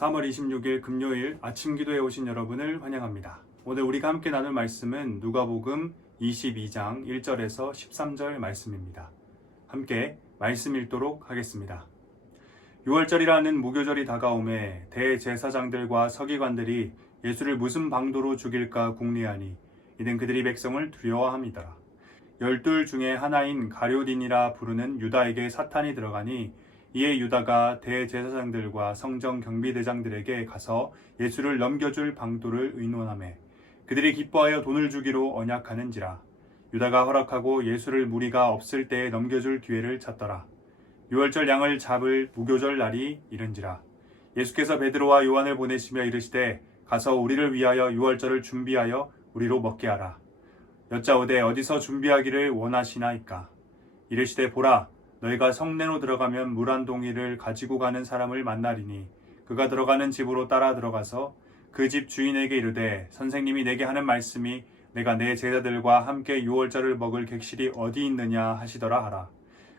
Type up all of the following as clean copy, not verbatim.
3월 26일 금요일 아침 기도에 오신 여러분을 환영합니다. 오늘 우리가 함께 나눌 말씀은 누가복음 22장 1절에서 13절 말씀입니다. 함께 말씀 읽도록 하겠습니다. 6월절이라는 무교절이 다가오매 대제사장들과 서기관들이 예수를 무슨 방도로 죽일까 궁리하니 이는 그들이 백성을 두려워함이더라. 12 중에 하나인 가룟딘이라 부르는 유다에게 사탄이 들어가니 이에 유다가 대제사장들과 성전 경비대장들에게 가서 예수를 넘겨줄 방도를 의논하매 그들이 기뻐하여 돈을 주기로 언약하는지라. 유다가 허락하고 예수를 무리가 없을 때에 넘겨줄 기회를 찾더라. 6월절 양을 잡을 무교절 날이 이른지라. 예수께서 베드로와 요한을 보내시며 이르시되 가서 우리를 위하여 6월절을 준비하여 우리로 먹게 하라. 여짜오되 어디서 준비하기를 원하시나이까. 이르시되 보라, 너희가 성내로 들어가면 물 한 동이를 가지고 가는 사람을 만나리니 그가 들어가는 집으로 따라 들어가서 그 집 주인에게 이르되 선생님이 내게 하는 말씀이 내가 내 제자들과 함께 6월절을 먹을 객실이 어디 있느냐 하시더라 하라.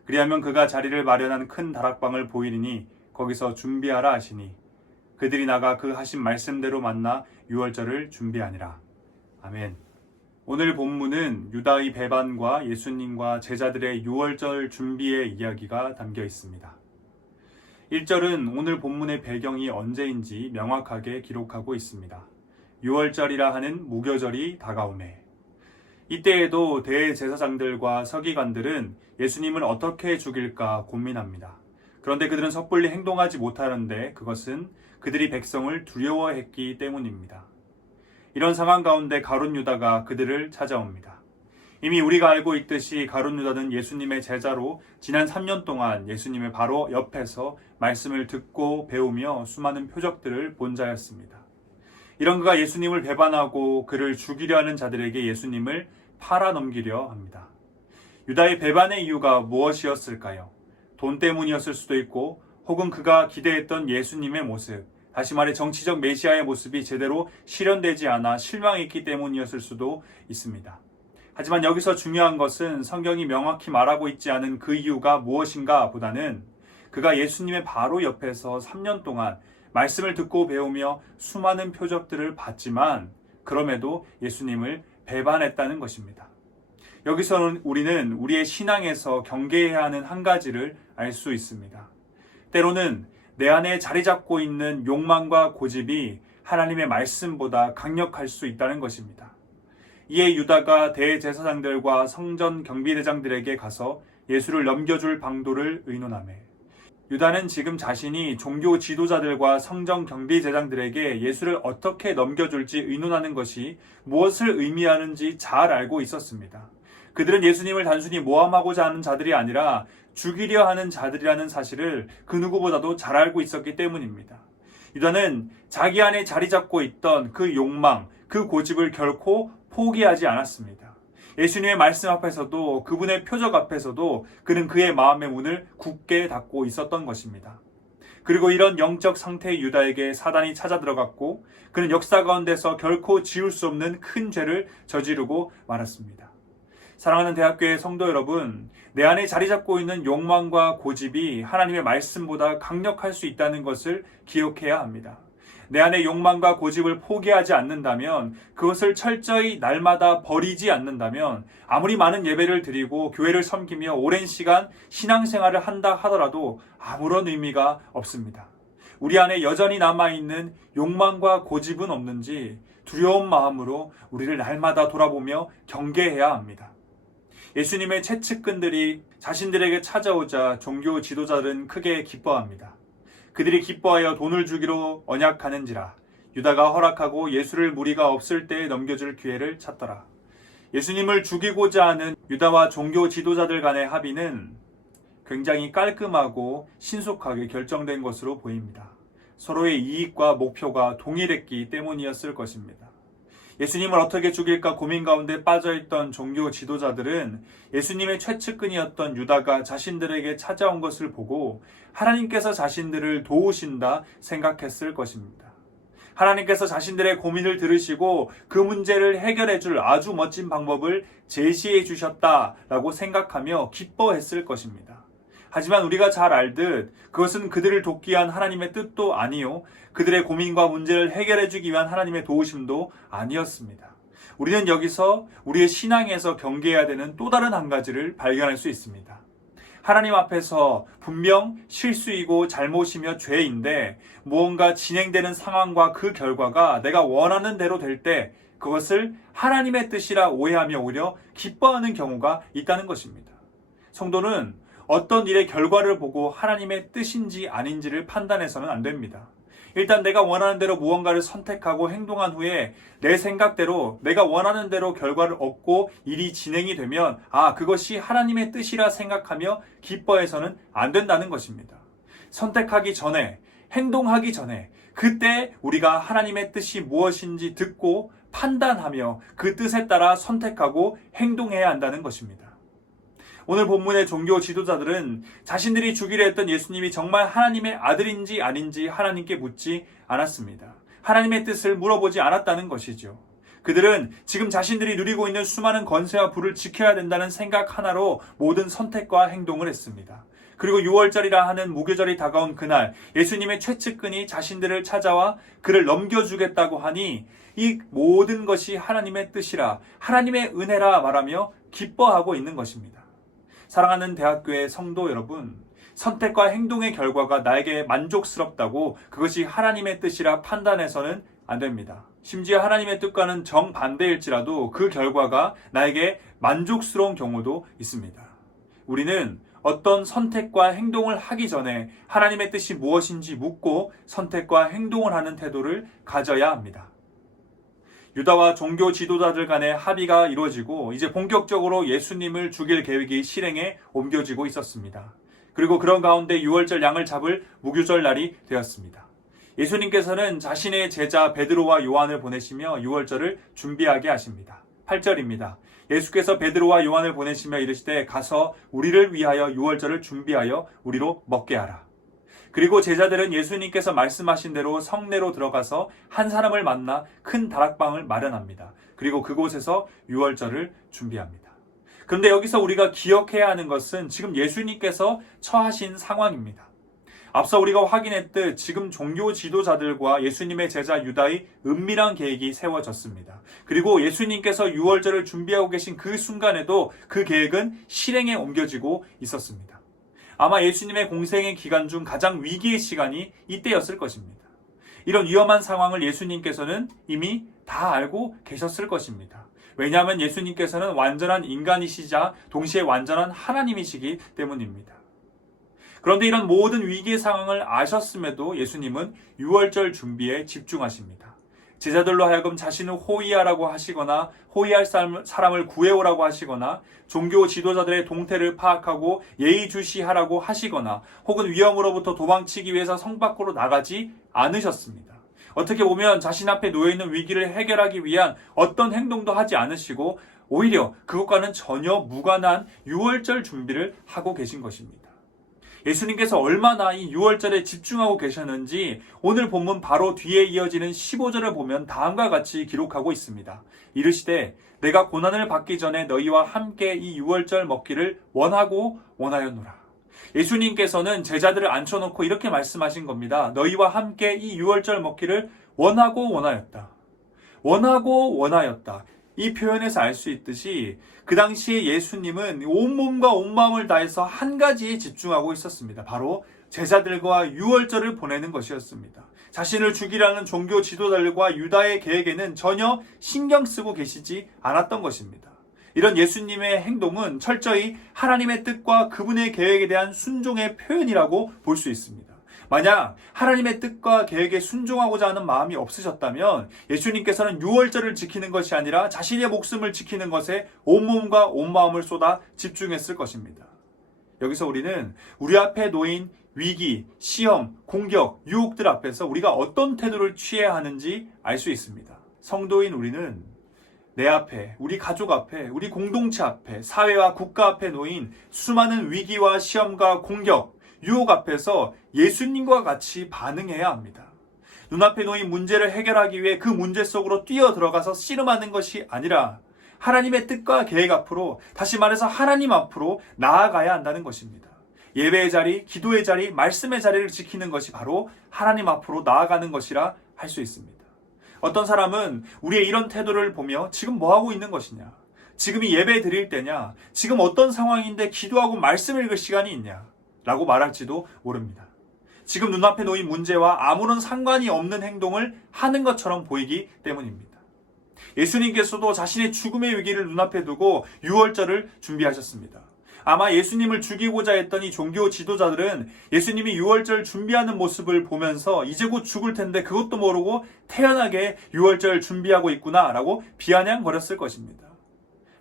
그리하면 그가 자리를 마련한 큰 다락방을 보이리니 거기서 준비하라 하시니 그들이 나가 그 하신 말씀대로 만나 6월절을 준비하니라. 아멘. 오늘 본문은 유다의 배반과 예수님과 제자들의 6월절 준비의 이야기가 담겨 있습니다. 1절은 오늘 본문의 배경이 언제인지 명확하게 기록하고 있습니다. 6월절이라 하는 무교절이 다가오매. 이때에도 대제사장들과 서기관들은 예수님을 어떻게 죽일까 고민합니다. 그런데 그들은 섣불리 행동하지 못하는데 그것은 그들이 백성을 두려워했기 때문입니다. 이런 상황 가운데 가룟 유다가 그들을 찾아옵니다. 이미 우리가 알고 있듯이 가룟 유다는 예수님의 제자로 지난 3년 동안 예수님의 바로 옆에서 말씀을 듣고 배우며 수많은 표적들을 본 자였습니다. 이런 그가 예수님을 배반하고 그를 죽이려 하는 자들에게 예수님을 팔아넘기려 합니다. 유다의 배반의 이유가 무엇이었을까요? 돈 때문이었을 수도 있고 혹은 그가 기대했던 예수님의 모습, 다시 말해 정치적 메시아의 모습이 제대로 실현되지 않아 실망했기 때문이었을 수도 있습니다. 하지만 여기서 중요한 것은 성경이 명확히 말하고 있지 않은 그 이유가 무엇인가 보다는 그가 예수님의 바로 옆에서 3년 동안 말씀을 듣고 배우며 수많은 표적들을 봤지만 그럼에도 예수님을 배반했다는 것입니다. 여기서는 우리는 우리의 신앙에서 경계해야 하는 한 가지를 알 수 있습니다. 때로는 내 안에 자리 잡고 있는 욕망과 고집이 하나님의 말씀보다 강력할 수 있다는 것입니다. 이에 유다가 대제사장들과 성전 경비대장들에게 가서 예수를 넘겨줄 방도를 의논하매 유다는 지금 자신이 종교 지도자들과 성전 경비대장들에게 예수를 어떻게 넘겨줄지 의논하는 것이 무엇을 의미하는지 잘 알고 있었습니다. 그들은 예수님을 단순히 모함하고자 하는 자들이 아니라 죽이려 하는 자들이라는 사실을 그 누구보다도 잘 알고 있었기 때문입니다. 유다는 자기 안에 자리 잡고 있던 그 욕망, 그 고집을 결코 포기하지 않았습니다. 예수님의 말씀 앞에서도 그분의 표적 앞에서도 그는 그의 마음의 문을 굳게 닫고 있었던 것입니다. 그리고 이런 영적 상태의 유다에게 사단이 찾아 들어갔고 그는 역사 가운데서 결코 지울 수 없는 큰 죄를 저지르고 말았습니다. 사랑하는 대학교의 성도 여러분, 내 안에 자리 잡고 있는 욕망과 고집이 하나님의 말씀보다 강력할 수 있다는 것을 기억해야 합니다. 내 안에 욕망과 고집을 포기하지 않는다면, 그것을 철저히 날마다 버리지 않는다면 아무리 많은 예배를 드리고 교회를 섬기며 오랜 시간 신앙생활을 한다 하더라도 아무런 의미가 없습니다. 우리 안에 여전히 남아있는 욕망과 고집은 없는지 두려운 마음으로 우리를 날마다 돌아보며 경계해야 합니다. 예수님의 최측근들이 자신들에게 찾아오자 종교 지도자들은 크게 기뻐합니다. 그들이 기뻐하여 돈을 주기로 언약하는지라. 유다가 허락하고 예수를 무리가 없을 때에 넘겨줄 기회를 찾더라. 예수님을 죽이고자 하는 유다와 종교 지도자들 간의 합의는 굉장히 깔끔하고 신속하게 결정된 것으로 보입니다. 서로의 이익과 목표가 동일했기 때문이었을 것입니다. 예수님을 어떻게 죽일까 고민 가운데 빠져있던 종교 지도자들은 예수님의 최측근이었던 유다가 자신들에게 찾아온 것을 보고 하나님께서 자신들을 도우신다 생각했을 것입니다. 하나님께서 자신들의 고민을 들으시고 그 문제를 해결해 줄 아주 멋진 방법을 제시해 주셨다라고 생각하며 기뻐했을 것입니다. 하지만 우리가 잘 알듯 그것은 그들을 돕기 위한 하나님의 뜻도 아니요, 그들의 고민과 문제를 해결해 주기 위한 하나님의 도우심도 아니었습니다. 우리는 여기서 우리의 신앙에서 경계해야 되는 또 다른 한 가지를 발견할 수 있습니다. 하나님 앞에서 분명 실수이고 잘못이며 죄인데 무언가 진행되는 상황과 그 결과가 내가 원하는 대로 될 때 그것을 하나님의 뜻이라 오해하며 오히려 기뻐하는 경우가 있다는 것입니다. 성도는 어떤 일의 결과를 보고 하나님의 뜻인지 아닌지를 판단해서는 안 됩니다. 일단 내가 원하는 대로 무언가를 선택하고 행동한 후에 내 생각대로 내가 원하는 대로 결과를 얻고 일이 진행이 되면 그것이 하나님의 뜻이라 생각하며 기뻐해서는 안 된다는 것입니다. 선택하기 전에, 행동하기 전에 그때 우리가 하나님의 뜻이 무엇인지 듣고 판단하며 그 뜻에 따라 선택하고 행동해야 한다는 것입니다. 오늘 본문의 종교 지도자들은 자신들이 주기로 했던 예수님이 정말 하나님의 아들인지 아닌지 하나님께 묻지 않았습니다. 하나님의 뜻을 물어보지 않았다는 것이죠. 그들은 지금 자신들이 누리고 있는 수많은 권세와 부를 지켜야 된다는 생각 하나로 모든 선택과 행동을 했습니다. 그리고 6월절이라 하는 무교절이 다가온 그날 예수님의 최측근이 자신들을 찾아와 그를 넘겨주겠다고 하니 이 모든 것이 하나님의 뜻이라, 하나님의 은혜라 말하며 기뻐하고 있는 것입니다. 사랑하는 대학교의 성도 여러분, 선택과 행동의 결과가 나에게 만족스럽다고 그것이 하나님의 뜻이라 판단해서는 안 됩니다. 심지어 하나님의 뜻과는 정반대일지라도 그 결과가 나에게 만족스러운 경우도 있습니다. 우리는 어떤 선택과 행동을 하기 전에 하나님의 뜻이 무엇인지 묻고 선택과 행동을 하는 태도를 가져야 합니다. 유다와 종교 지도자들 간의 합의가 이루어지고 이제 본격적으로 예수님을 죽일 계획이 실행에 옮겨지고 있었습니다. 그리고 그런 가운데 6월절 양을 잡을 무교절 날이 되었습니다. 예수님께서는 자신의 제자 베드로와 요한을 보내시며 6월절을 준비하게 하십니다. 8절입니다. 예수께서 베드로와 요한을 보내시며 이르시되 가서 우리를 위하여 6월절을 준비하여 우리로 먹게 하라. 그리고 제자들은 예수님께서 말씀하신 대로 성내로 들어가서 한 사람을 만나 큰 다락방을 마련합니다. 그리고 그곳에서 6월절을 준비합니다. 그런데 여기서 우리가 기억해야 하는 것은 지금 예수님께서 처하신 상황입니다. 앞서 우리가 확인했듯 지금 종교 지도자들과 예수님의 제자 유다의 은밀한 계획이 세워졌습니다. 그리고 예수님께서 6월절을 준비하고 계신 그 순간에도 그 계획은 실행에 옮겨지고 있었습니다. 아마 예수님의 공생의 기간 중 가장 위기의 시간이 이때였을 것입니다. 이런 위험한 상황을 예수님께서는 이미 다 알고 계셨을 것입니다. 왜냐하면 예수님께서는 완전한 인간이시자 동시에 완전한 하나님이시기 때문입니다. 그런데 이런 모든 위기의 상황을 아셨음에도 예수님은 6월절 준비에 집중하십니다. 제자들로 하여금 자신을 호위하라고 하시거나 호위할 사람을 구해오라고 하시거나 종교 지도자들의 동태를 파악하고 예의주시하라고 하시거나 혹은 위험으로부터 도망치기 위해서 성 밖으로 나가지 않으셨습니다. 어떻게 보면 자신 앞에 놓여있는 위기를 해결하기 위한 어떤 행동도 하지 않으시고 오히려 그것과는 전혀 무관한 6월절 준비를 하고 계신 것입니다. 예수님께서 얼마나 이 6월절에 집중하고 계셨는지 오늘 본문 바로 뒤에 이어지는 15절을 보면 다음과 같이 기록하고 있습니다. 이르시되 내가 고난을 받기 전에 너희와 함께 이 6월절 먹기를 원하고 원하였노라. 예수님께서는 제자들을 앉혀놓고 이렇게 말씀하신 겁니다. 너희와 함께 이 6월절 먹기를 원하고 원하였다. 원하고 원하였다. 이 표현에서 알 수 있듯이 그 당시에 예수님은 온몸과 온마음을 다해서 한 가지에 집중하고 있었습니다. 바로 제자들과 6월절을 보내는 것이었습니다. 자신을 죽이라는 종교 지도자들과 유다의 계획에는 전혀 신경 쓰고 계시지 않았던 것입니다. 이런 예수님의 행동은 철저히 하나님의 뜻과 그분의 계획에 대한 순종의 표현이라고 볼 수 있습니다. 만약 하나님의 뜻과 계획에 순종하고자 하는 마음이 없으셨다면 예수님께서는 6월절을 지키는 것이 아니라 자신의 목숨을 지키는 것에 온몸과 온마음을 쏟아 집중했을 것입니다. 여기서 우리는 우리 앞에 놓인 위기, 시험, 공격, 유혹들 앞에서 우리가 어떤 태도를 취해야 하는지 알 수 있습니다. 성도인 우리는 내 앞에, 우리 가족 앞에, 우리 공동체 앞에, 사회와 국가 앞에 놓인 수많은 위기와 시험과 공격, 유혹 앞에서 예수님과 같이 반응해야 합니다. 눈앞에 놓인 문제를 해결하기 위해 그 문제 속으로 뛰어들어가서 씨름하는 것이 아니라 하나님의 뜻과 계획 앞으로, 다시 말해서 하나님 앞으로 나아가야 한다는 것입니다. 예배의 자리, 기도의 자리, 말씀의 자리를 지키는 것이 바로 하나님 앞으로 나아가는 것이라 할 수 있습니다. 어떤 사람은 우리의 이런 태도를 보며 지금 뭐 하고 있는 것이냐? 지금이 예배 드릴 때냐? 지금 어떤 상황인데 기도하고 말씀 읽을 시간이 있냐? 라고 말할지도 모릅니다. 지금 눈앞에 놓인 문제와 아무런 상관이 없는 행동을 하는 것처럼 보이기 때문입니다. 예수님께서도 자신의 죽음의 위기를 눈앞에 두고 유월절을 준비하셨습니다. 아마 예수님을 죽이고자 했던 이 종교 지도자들은 예수님이 유월절 준비하는 모습을 보면서 이제 곧 죽을 텐데 그것도 모르고 태연하게 유월절 준비하고 있구나라고 비아냥거렸을 것입니다.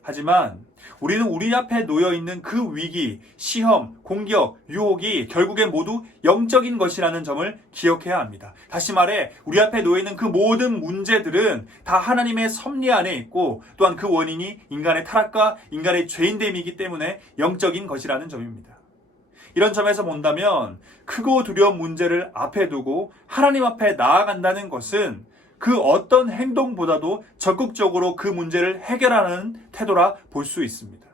하지만 우리는 우리 앞에 놓여있는 그 위기, 시험, 공격, 유혹이 결국엔 모두 영적인 것이라는 점을 기억해야 합니다. 다시 말해 우리 앞에 놓여있는 그 모든 문제들은 다 하나님의 섭리 안에 있고 또한 그 원인이 인간의 타락과 인간의 죄인됨이기 때문에 영적인 것이라는 점입니다. 이런 점에서 본다면 크고 두려운 문제를 앞에 두고 하나님 앞에 나아간다는 것은 그 어떤 행동보다도 적극적으로 그 문제를 해결하는 태도라 볼 수 있습니다.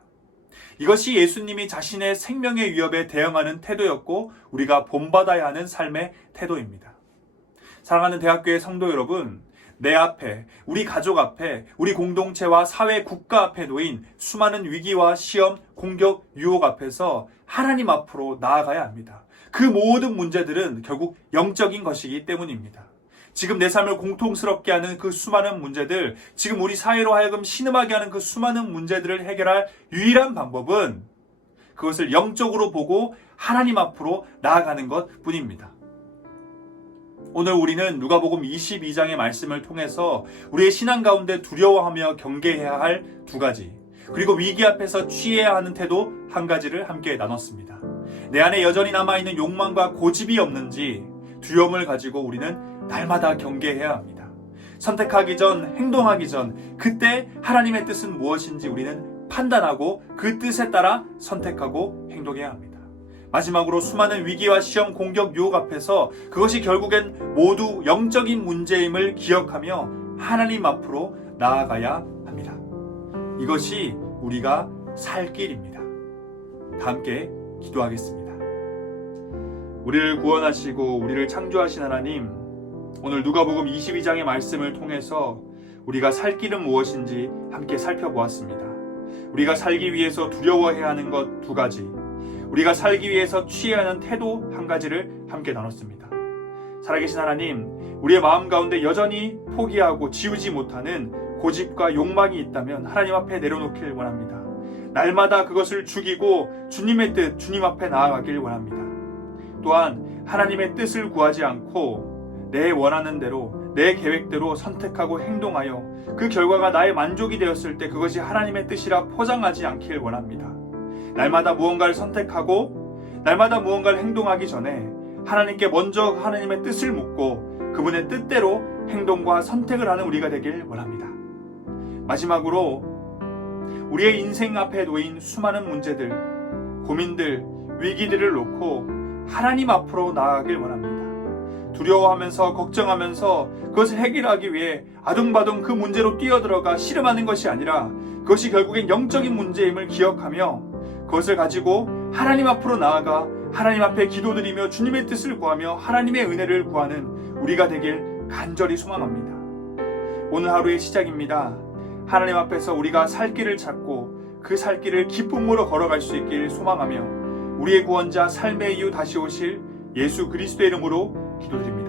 이것이 예수님이 자신의 생명의 위협에 대응하는 태도였고 우리가 본받아야 하는 삶의 태도입니다. 사랑하는 대학교의 성도 여러분, 내 앞에, 우리 가족 앞에, 우리 공동체와 사회, 국가 앞에 놓인 수많은 위기와 시험, 공격, 유혹 앞에서 하나님 앞으로 나아가야 합니다. 그 모든 문제들은 결국 영적인 것이기 때문입니다. 지금 내 삶을 공통스럽게 하는 그 수많은 문제들, 지금 우리 사회로 하여금 신음하게 하는 그 수많은 문제들을 해결할 유일한 방법은 그것을 영적으로 보고 하나님 앞으로 나아가는 것 뿐입니다. 오늘 우리는 누가복음 22장의 말씀을 통해서 우리의 신앙 가운데 두려워하며 경계해야 할 두 가지, 그리고 위기 앞에서 취해야 하는 태도 한 가지를 함께 나눴습니다. 내 안에 여전히 남아있는 욕망과 고집이 없는지 두려움을 가지고 우리는 날마다 경계해야 합니다. 선택하기 전, 행동하기 전, 그때 하나님의 뜻은 무엇인지 우리는 판단하고 그 뜻에 따라 선택하고 행동해야 합니다. 마지막으로 수많은 위기와 시험, 공격, 유혹 앞에서 그것이 결국엔 모두 영적인 문제임을 기억하며 하나님 앞으로 나아가야 합니다. 이것이 우리가 살 길입니다. 다 함께 기도하겠습니다. 우리를 구원하시고 우리를 창조하신 하나님, 오늘 누가복음 22장의 말씀을 통해서 우리가 살 길은 무엇인지 함께 살펴보았습니다. 우리가 살기 위해서 두려워해야 하는 것 두 가지, 우리가 살기 위해서 취해야 하는 태도 한 가지를 함께 나눴습니다. 살아계신 하나님, 우리의 마음 가운데 여전히 포기하고 지우지 못하는 고집과 욕망이 있다면 하나님 앞에 내려놓길 원합니다. 날마다 그것을 죽이고 주님의 뜻, 주님 앞에 나아가길 원합니다. 또한 하나님의 뜻을 구하지 않고 내 원하는 대로, 내 계획대로 선택하고 행동하여 그 결과가 나의 만족이 되었을 때 그것이 하나님의 뜻이라 포장하지 않길 원합니다. 날마다 무언가를 선택하고 날마다 무언가를 행동하기 전에 하나님께 먼저 하나님의 뜻을 묻고 그분의 뜻대로 행동과 선택을 하는 우리가 되길 원합니다. 마지막으로 우리의 인생 앞에 놓인 수많은 문제들, 고민들, 위기들을 놓고 하나님 앞으로 나아가길 원합니다. 두려워하면서 걱정하면서 그것을 해결하기 위해 아둥바둥 그 문제로 뛰어들어가 씨름하는 것이 아니라 그것이 결국엔 영적인 문제임을 기억하며 그것을 가지고 하나님 앞으로 나아가 하나님 앞에 기도드리며 주님의 뜻을 구하며 하나님의 은혜를 구하는 우리가 되길 간절히 소망합니다. 오늘 하루의 시작입니다. 하나님 앞에서 우리가 살 길을 찾고 그 살 길을 기쁨으로 걸어갈 수 있길 소망하며 우리의 구원자 삶의 이유 다시 오실 예수 그리스도의 이름으로 기도드립니다.